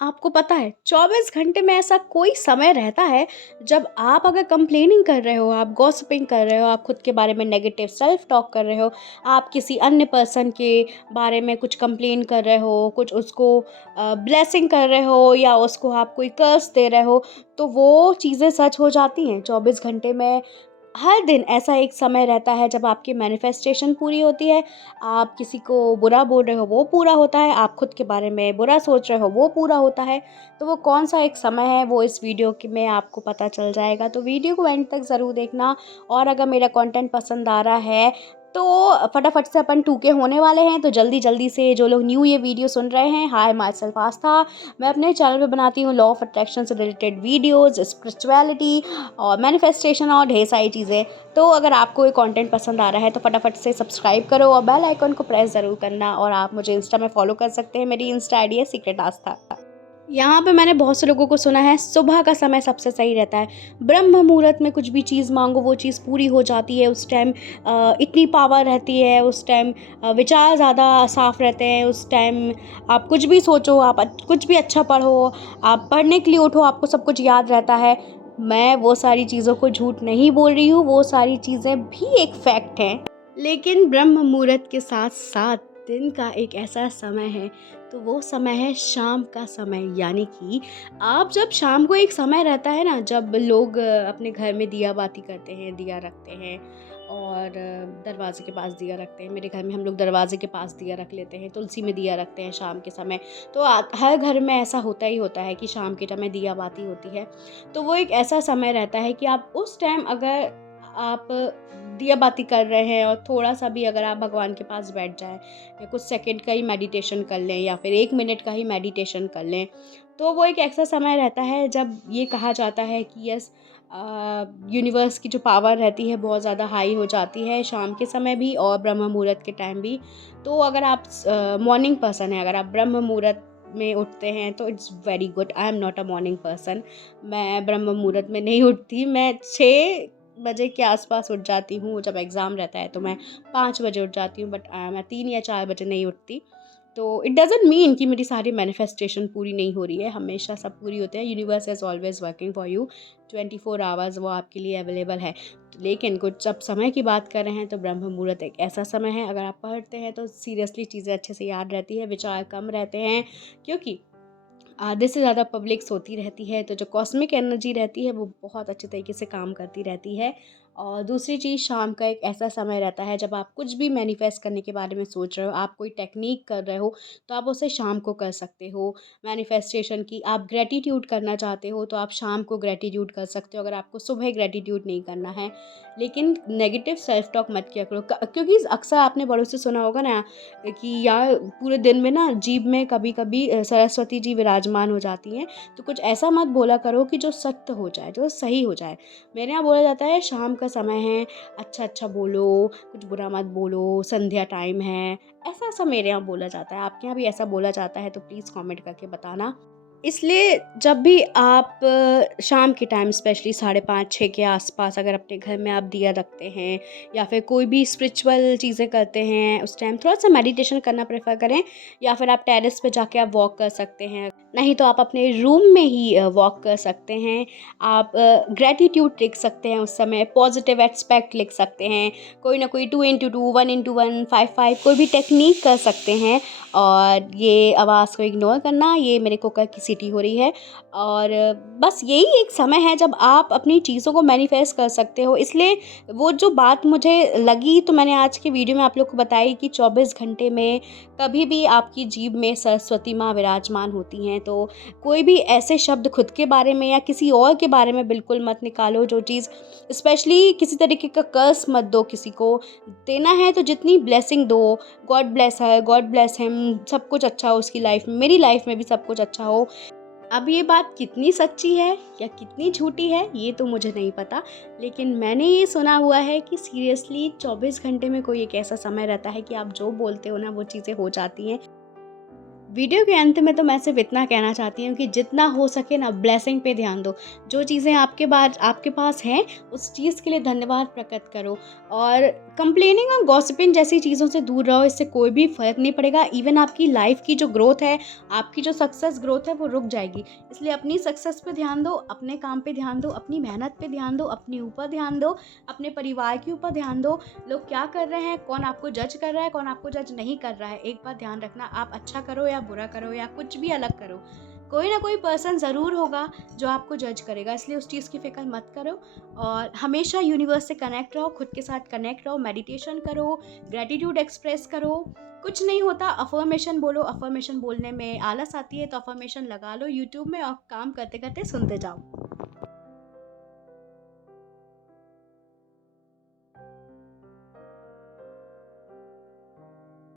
आपको पता है 24 घंटे में ऐसा कोई समय रहता है जब आप अगर कंप्लेनिंग कर रहे हो, आप गॉसिपिंग कर रहे हो, आप खुद के बारे में नेगेटिव सेल्फ टॉक कर रहे हो, आप किसी अन्य पर्सन के बारे में कुछ कंप्लेन कर रहे हो, कुछ उसको ब्लेसिंग कर रहे हो या उसको आप कोई कर्स दे रहे हो, तो वो चीज़ें सच हो जाती हैं 24 घंटे में। हर दिन ऐसा एक समय रहता है जब आपकी मैनिफेस्टेशन पूरी होती है। आप किसी को बुरा बोल रहे हो वो पूरा होता है, आप खुद के बारे में बुरा सोच रहे हो वो पूरा होता है। तो वो कौन-सा एक समय है वो इस वीडियो के में आपको पता चल जाएगा। तो वीडियो को एंड तक ज़रूर देखना और अगर मेरा कंटेंट पसंद आ रहा है तो फटाफट से अपन 2K होने वाले हैं। तो जल्दी-जल्दी से जो लोग न्यू ये वीडियो सुन रहे हैं, हाय माय सेल्फ आस्था। मैं अपने चैनल पे बनाती हूँ लॉ ऑफ अट्रैक्शन से रिलेटेड वीडियोज़, स्पिरिचुअलिटी और मैनिफेस्टेशन और ढेर सारी चीज़ें। तो अगर आपको ये कंटेंट पसंद आ रहा है तो फटाफट से सब्सक्राइब करो और बेल आइकन को प्रेस ज़रूर करना। और आप मुझे इंस्टा में फॉलो कर सकते हैं, मेरी इंस्टा आईडी है सीक्रेट आस्था। यहाँ पे मैंने बहुत से लोगों को सुना है सुबह का समय सबसे सही रहता है। ब्रह्म मुहूर्त में कुछ भी चीज़ मांगो वो चीज़ पूरी हो जाती है। उस टाइम इतनी पावर रहती है, उस टाइम विचार ज़्यादा साफ रहते हैं। उस टाइम आप कुछ भी सोचो, आप कुछ भी अच्छा पढ़ो, आप पढ़ने के लिए उठो, आपको सब कुछ याद रहता है। मैं वो सारी चीज़ों को झूठ नहीं बोल रही हूँ, वो सारी चीज़ें भी एक फैक्ट हैं। लेकिन ब्रह्म मुहूर्त के साथ-साथ दिन का एक ऐसा समय है, तो वो समय है शाम का समय। यानी कि आप जब शाम को एक समय रहता है ना, जब लोग अपने घर में दिया बाती करते हैं, दिया रखते हैं और दरवाज़े के पास दिया रखते हैं। मेरे घर में हम लोग दरवाज़े के पास दिया रख लेते हैं, तुलसी में दिया रखते हैं शाम के समय। तो हर घर में ऐसा होता ही होता है कि शाम के समय दिया बाती होती है। तो वो एक ऐसा समय रहता है कि आप उस टाइम अगर आप दिया बाती कर रहे हैं और थोड़ा-सा भी अगर आप भगवान के पास बैठ जाएँ या कुछ सेकंड का ही मेडिटेशन कर लें या फिर 1 मिनट का ही मेडिटेशन कर लें, तो वो एक ऐसा समय रहता है जब ये कहा जाता है कि यूनिवर्स की जो पावर रहती है बहुत ज़्यादा हाई हो जाती है शाम के समय भी और ब्रह्म मुहूर्त के टाइम भी। तो अगर आप मॉर्निंग पर्सन हैं, अगर आप ब्रह्म मुहूर्त में उठते हैं तो it's very good. I am not a morning person. मैं ब्रह्म मुहूर्त में नहीं उठती। मैं 6 बजे के आस-पास उठ जाती हूँ। जब एग्ज़ाम रहता है तो मैं 5 बजे उठ जाती हूँ, बट मैं 3 या 4 बजे नहीं उठती। तो इट डज़न्ट मीन कि मेरी सारी मैनिफेस्टेशन पूरी नहीं हो रही है, हमेशा सब पूरी होते हैं। Universe is always working for you, 24 hours वो आपके लिए अवेलेबल है। लेकिन कुछ जब समय की बात कर रहे हैं तो ब्रह्म मुहूर्त एक ऐसा समय है, अगर आप पढ़ते हैं तो सीरियसली चीज़ें अच्छे से याद रहती है, विचार कम रहते हैं, क्योंकि आधे से ज़्यादा पब्लिक्स होती रहती है, तो जो कॉस्मिक एनर्जी रहती है वो बहुत अच्छे तरीके से काम करती रहती है। और दूसरी चीज़, शाम का एक ऐसा समय रहता है जब आप कुछ भी मैनिफेस्ट करने के बारे में सोच रहे हो, आप कोई टेक्निक कर रहे हो, तो आप उसे शाम को कर सकते हो। मैनिफेस्टेशन की आप ग्रैटिट्यूड करना चाहते हो तो आप शाम को ग्रैटिट्यूड कर सकते हो, अगर आपको सुबह ग्रैटिट्यूड नहीं करना है। लेकिन नेगेटिव सेल्फ टॉक मत किया करो, क्योंकि अक्सर आपने बड़ों से सुना होगा ना कि यार पूरे दिन में ना जीभ में कभी-कभी सरस्वती जी विराजमान हो जाती हैं, तो कुछ ऐसा मत बोला करो कि जो सत्य हो जाए, जो सही हो जाए। मेरे यहाँ बोला जाता है शाम का समय है, अच्छा-अच्छा बोलो, कुछ बुरा मत बोलो, संध्या टाइम है, ऐसा-ऐसा मेरे यहाँ बोला जाता है। आपके यहाँ भी ऐसा बोला जाता है तो प्लीज़ कमेंट करके बताना। इसलिए जब भी आप शाम के टाइम स्पेशली 5:30-6 के आसपास अगर अपने घर में आप दिया रखते हैं या फिर कोई भी स्पिरिचुअल चीज़ें करते हैं, उस टाइम थोड़ा-सा मेडिटेशन करना प्रेफ़र करें, या फिर आप टेरेस पे जाके आप वॉक कर सकते हैं। नहीं तो आप अपने रूम में ही वॉक कर सकते हैं। आप ग्रैटिट्यूड लिख सकते हैं उस समय, पॉज़िटिव एस्पेक्ट लिख सकते हैं, कोई ना कोई 2x2, 1x1, 5-5 कोई भी टेक्नीक कर सकते हैं। और ये आवाज़ को इग्नोर करना, ये मेरे कुकर की सीटी हो रही है। और बस यही एक समय है जब आप अपनी चीज़ों को मैनिफेस्ट कर सकते हो। इसलिए वो जो बात मुझे लगी तो मैंने आज के वीडियो में आप लोग को बताई कि 24 घंटे में कभी भी आपकी जीभ में सरस्वती माँ विराजमान होती हैं। तो कोई भी ऐसे शब्द खुद के बारे में या किसी और के बारे में बिल्कुल मत निकालो, जो चीज़ स्पेशली किसी तरीके का कर्स मत दो किसी को। देना है तो जितनी ब्लेसिंग दो, गॉड ब्लेस हर, गॉड ब्लेस हिम, सब कुछ अच्छा हो उसकी लाइफ में, मेरी लाइफ में भी सब कुछ अच्छा हो। अब ये बात कितनी सच्ची है या कितनी झूठी है ये तो मुझे नहीं पता, लेकिन मैंने ये सुना हुआ है कि सीरियसली 24 घंटे में कोई एक ऐसा समय रहता है कि आप जो बोलते हो ना वो चीज़ें हो जाती हैं। वीडियो के अंत में तो मैं सिर्फ इतना कहना चाहती हूँ कि जितना हो सके ना ब्लेसिंग पे ध्यान दो। जो चीज़ें आपके पास हैं, उस चीज़ के लिए धन्यवाद प्रकट करो और कंप्लेनिंग और गॉसिपिंग जैसी चीज़ों से दूर रहो, इससे कोई भी फ़र्क नहीं पड़ेगा। इवन आपकी लाइफ़ की जो ग्रोथ है, आपकी जो सक्सेस ग्रोथ है वो रुक जाएगी। इसलिए अपनी सक्सेस पे ध्यान दो, अपने काम पे ध्यान दो, अपनी मेहनत पे ध्यान दो, अपने ऊपर ध्यान दो, अपने परिवार के ऊपर ध्यान दो। लोग क्या कर रहे हैं, कौन आपको जज कर रहा है, कौन आपको जज नहीं कर रहा है, एक बात ध्यान रखना, आप अच्छा करो या बुरा करो या कुछ भी अलग करो, कोई ना कोई पर्सन ज़रूर होगा जो आपको जज करेगा। इसलिए उस चीज़ की फ़िक्र मत करो और हमेशा यूनिवर्स से कनेक्ट रहो, खुद के साथ कनेक्ट रहो, मेडिटेशन करो, ग्रैटिट्यूड एक्सप्रेस करो। कुछ नहीं होता, अफ़र्मेशन बोलो, अफ़र्मेशन बोलने में आलस आती है तो अफ़र्मेशन लगा लो यूट्यूब में और काम करते-करते सुनते जाओ।